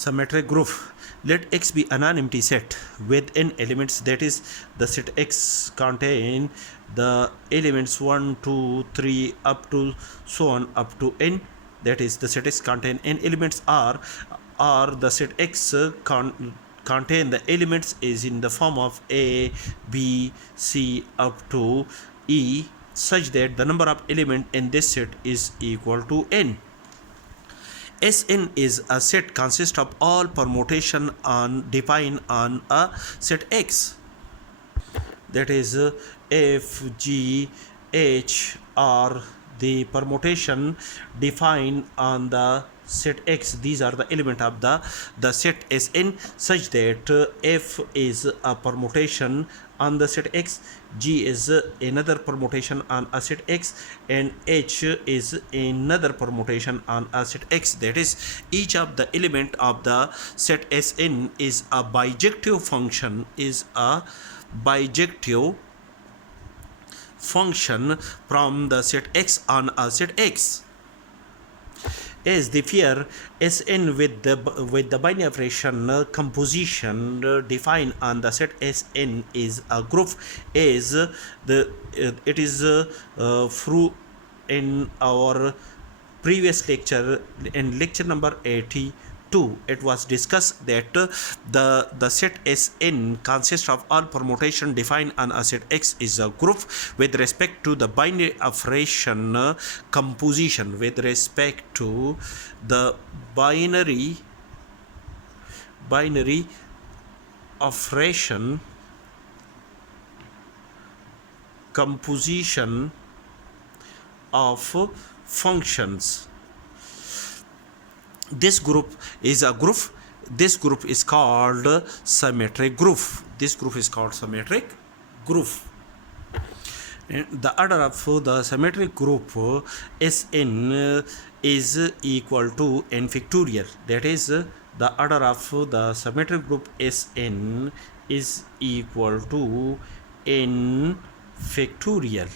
Symmetric group. Let X be an empty set with n elements, that is, the set X contain the elements 1, 2, 3 up to so on up to n, that is, the set X contain n elements, are the set X contain the elements is in the form of A, B, C up to E, such that the number of elements in this set is equal to n. Sn is a set consist of all permutation defined on a set X, that is, F, G, H are the permutation defined on the set X. These are the element of the set Sn, such that F is a permutation on the set X, G is another permutation on a set X, and H is another permutation on a set X. That is, each of the element of the set Sn is a bijective function, from the set X on a set X. As the pair Sn with the binary operation composition defined on the set Sn is a group, as it is through in our previous lecture, in lecture number 82, it was discussed that the set Sn consists of all permutation defined on a set X is a group with respect to the binary operation composition. With respect to the binary operation composition of functions, this group is called symmetric group. And the order of the symmetric group Sn is equal to n factorial, that is, the order of the symmetric group Sn is equal to n factorial.